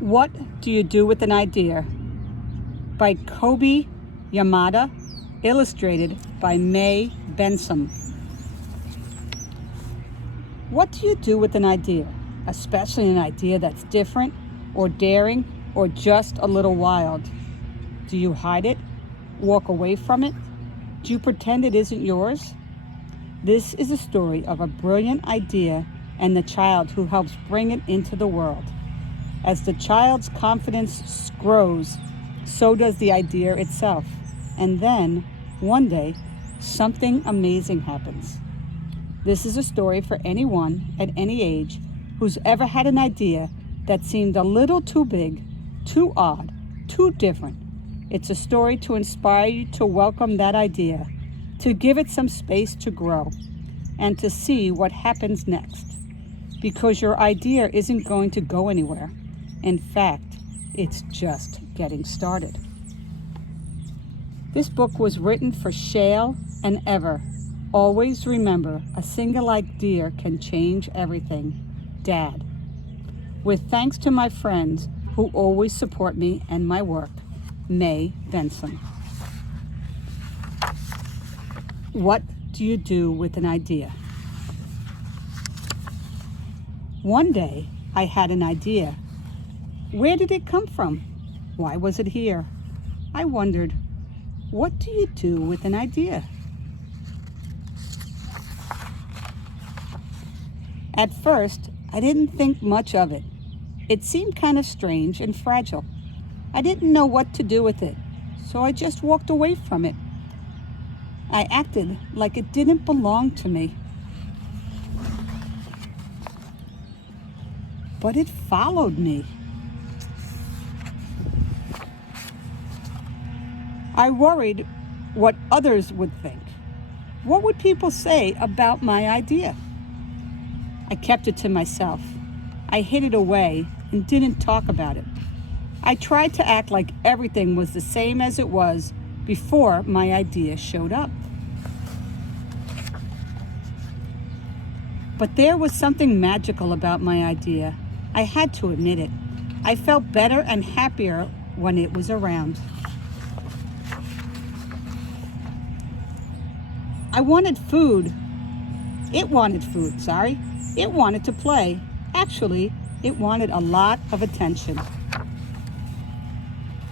What Do You Do with an Idea? By Kobe Yamada, illustrated by May Benson. What do you do with an idea, especially an idea that's different or daring or just a little wild? Do you hide it? Walk away from it? Do you pretend it isn't yours? This is a story of a brilliant idea and the child who helps bring it into the world. As the child's confidence grows, so does the idea itself. And then, one day, something amazing happens. This is a story for anyone at any age who's ever had an idea that seemed a little too big, too odd, too different. It's a story to inspire you to welcome that idea, to give it some space to grow, and to see what happens next. Because your idea isn't going to go anywhere. In fact, it's just getting started. This book was written for Shale and Ever. Always remember, a single idea can change everything. Dad. With thanks to my friends who always support me and my work. May Benson. What do you do with an idea? One day, I had an idea. Where did it come from? Why was it here? I wondered, what do you do with an idea? At first, I didn't think much of it. It seemed kind of strange and fragile. I didn't know what to do with it, so I just walked away from it. I acted like it didn't belong to me. But it followed me. I worried what others would think. What would people say about my idea? I kept it to myself. I hid it away and didn't talk about it. I tried to act like everything was the same as it was before my idea showed up. But there was something magical about my idea. I had to admit it. I felt better and happier when it was around. I wanted food. It wanted food, sorry. It wanted to play. Actually, it wanted a lot of attention.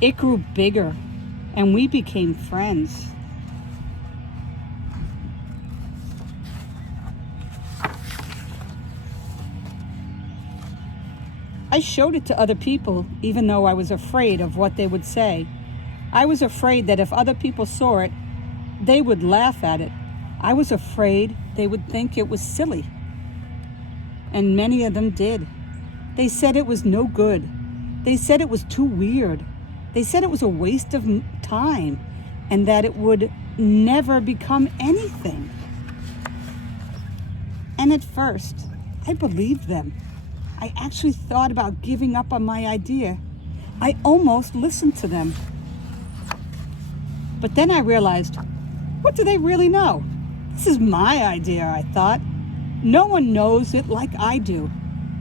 It grew bigger, and we became friends. I showed it to other people, even though I was afraid of what they would say. I was afraid that if other people saw it, they would laugh at it. I was afraid they would think it was silly. And many of them did. They said it was no good. They said it was too weird. They said it was a waste of time and that it would never become anything. And at first, I believed them. I actually thought about giving up on my idea. I almost listened to them. But then I realized, what do they really know? This is my idea, I thought. No one knows it like I do.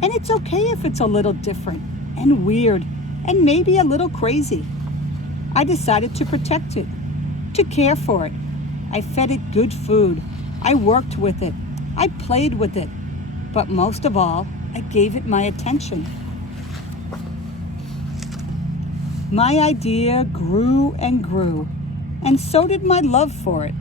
And it's okay if it's a little different and weird and maybe a little crazy. I decided to protect it, to care for it. I fed it good food. I worked with it. I played with it. But most of all, I gave it my attention. My idea grew and grew, and so did my love for it.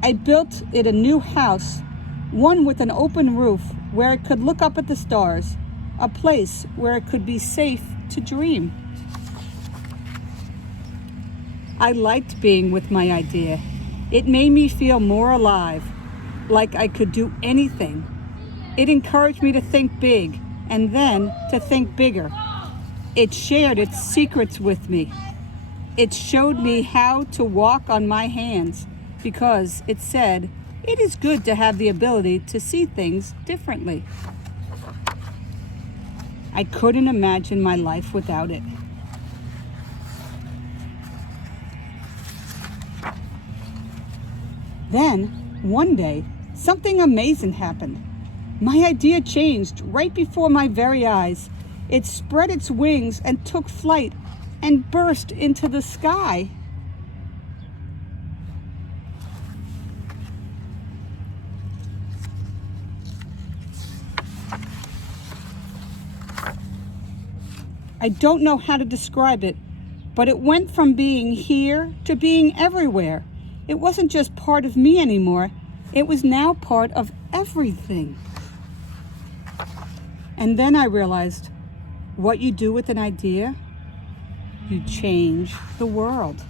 I built it a new house, one with an open roof where it could look up at the stars, a place where it could be safe to dream. I liked being with my idea. It made me feel more alive, like I could do anything. It encouraged me to think big and then to think bigger. It shared its secrets with me. It showed me how to walk on my hands because it said, it is good to have the ability to see things differently. I couldn't imagine my life without it. Then, one day, something amazing happened. My idea changed right before my very eyes. It spread its wings and took flight and burst into the sky. I don't know how to describe it, but it went from being here to being everywhere. It wasn't just part of me anymore. It was now part of everything. And then I realized what you do with an idea, you change the world.